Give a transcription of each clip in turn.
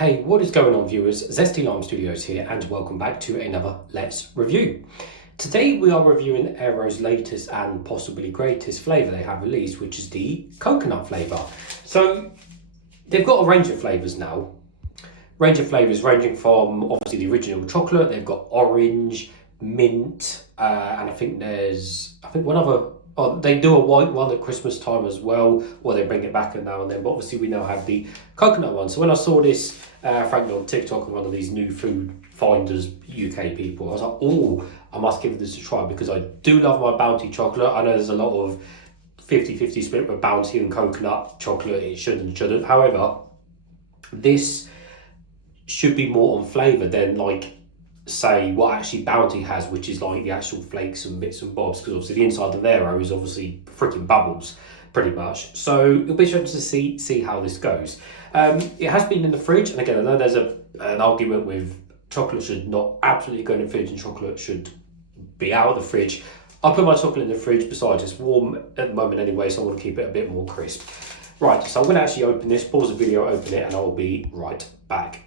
Hey, what is going on, viewers? Zesty Lime Studios here, and welcome back to another Let's Review. Today we are reviewing Aero's latest and possibly greatest flavour they have released, which is the coconut flavour. So they've got a range of flavours now. Range of flavours ranging from obviously the original chocolate. They've got orange, mint, and I think one other. Oh, they do a white one at Christmas time as well, or they bring it back now and then. But obviously, we now have the coconut one. So when I saw this, frankly, on TikTok and one of these new food finders UK people, I was like, oh, I must give this a try because I do love my Bounty chocolate. I know there's a lot of 50-50 split with Bounty and coconut chocolate. It shouldn't. However, this should be more on flavour than like, say, what actually Bounty has, which is like the actual flakes and bits and bobs, because obviously the inside of Aero is obviously freaking bubbles pretty much. So it'll be interesting to see how this goes. It has been in the fridge, and again, I know there's an argument with chocolate should not absolutely go in the fridge and chocolate should be out of the fridge. I'll put my chocolate in the fridge. Besides, it's warm at the moment anyway, so I want to keep it a bit more crisp. Right, so I'm going to actually open this, pause the video, open it, and I'll be right back.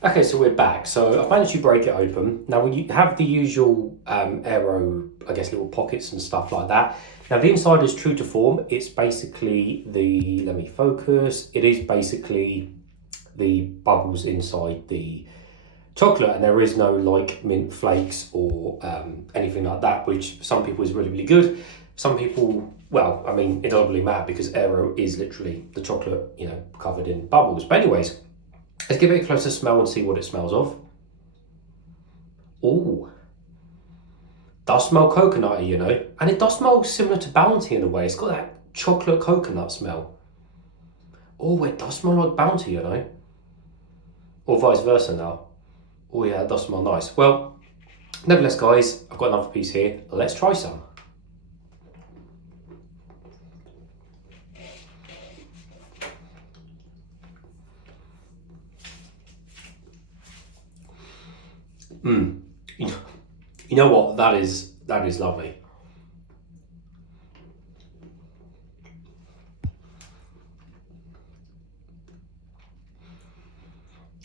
Okay, so we're back. So I've managed to break it open. Now we have the usual Aero, I guess, little pockets and stuff like that. Now the inside is true to form. It's basically let me focus. It is basically the bubbles inside the chocolate, and there is no like mint flakes or anything like that, which some people is really, really good. Some people, well, I mean, it doesn't really matter because Aero is literally the chocolate, covered in bubbles. But anyways, let's give it a closer smell and see what it smells of. Oh, does smell coconutty, and it does smell similar to Bounty in a way. It's got that chocolate coconut smell. Oh, it does smell like Bounty, or vice versa now. Oh yeah, it does smell nice. Well, nevertheless, guys, I've got another piece here. Let's try some. You know what? That is lovely.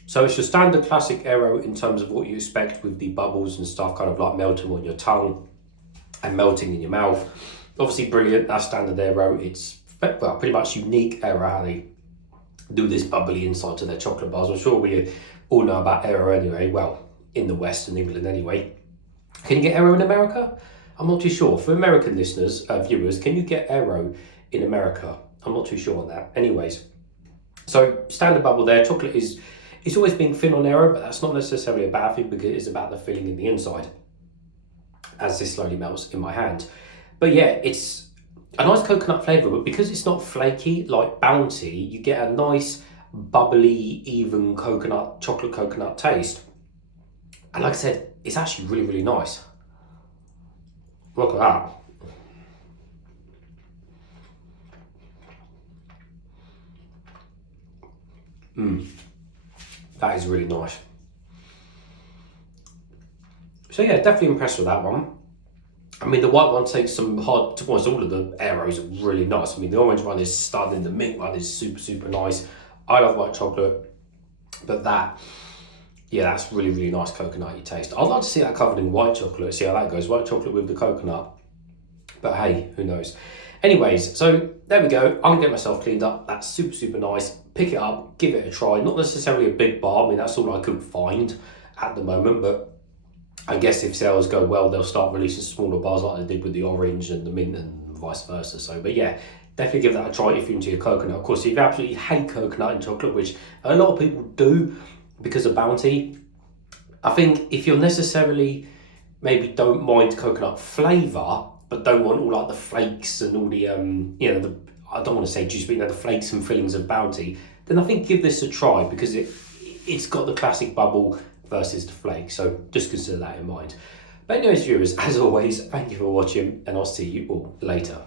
So it's your standard classic Aero in terms of what you expect with the bubbles and stuff, kind of like melting on your tongue and melting in your mouth. Obviously brilliant, that's standard Aero. It's pretty much unique Aero how they do this bubbly inside to their chocolate bars. I'm sure we all know about Aero anyway, well, in the West and England anyway. Can you get Aero in America? I'm not too sure. For American listeners, viewers, can you get Aero in America? I'm not too sure on that. Anyways, so standard bubble there. Chocolate it's always been thin on Aero, but that's not necessarily a bad thing because it's about the filling in the inside as this slowly melts in my hand. But yeah, it's a nice coconut flavour, but because it's not flaky like Bounty, you get a nice bubbly, even chocolate coconut taste. And like I said, it's actually really, really nice. Look at that. That is really nice. So yeah, definitely impressed with that one. I mean, the white one takes some hard, to be honest, all of the Aeros are really nice. I mean, the orange one is stunning, the mint one is super, super nice. I love white chocolate, but yeah, that's really, really nice coconutty taste. I'd like to see that covered in white chocolate, see how that goes. White chocolate with the coconut. But hey, who knows? Anyways, so there we go. I'm gonna get myself cleaned up. That's super, super nice. Pick it up, give it a try. Not necessarily a big bar. I mean, that's all I could find at the moment, but I guess if sales go well, they'll start releasing smaller bars like they did with the orange and the mint and vice versa. So, but yeah, definitely give that a try if you're into your coconut. Of course, if you absolutely hate coconut and chocolate, which a lot of people do because of Bounty, I think if you're necessarily maybe don't mind coconut flavour, but don't want all like the flakes and all the I don't want to say juice, but the flakes and fillings of Bounty, then I think give this a try because it's got the classic bubble versus the flake. So just consider that in mind. But anyways, viewers, as always, thank you for watching, and I'll see you all later.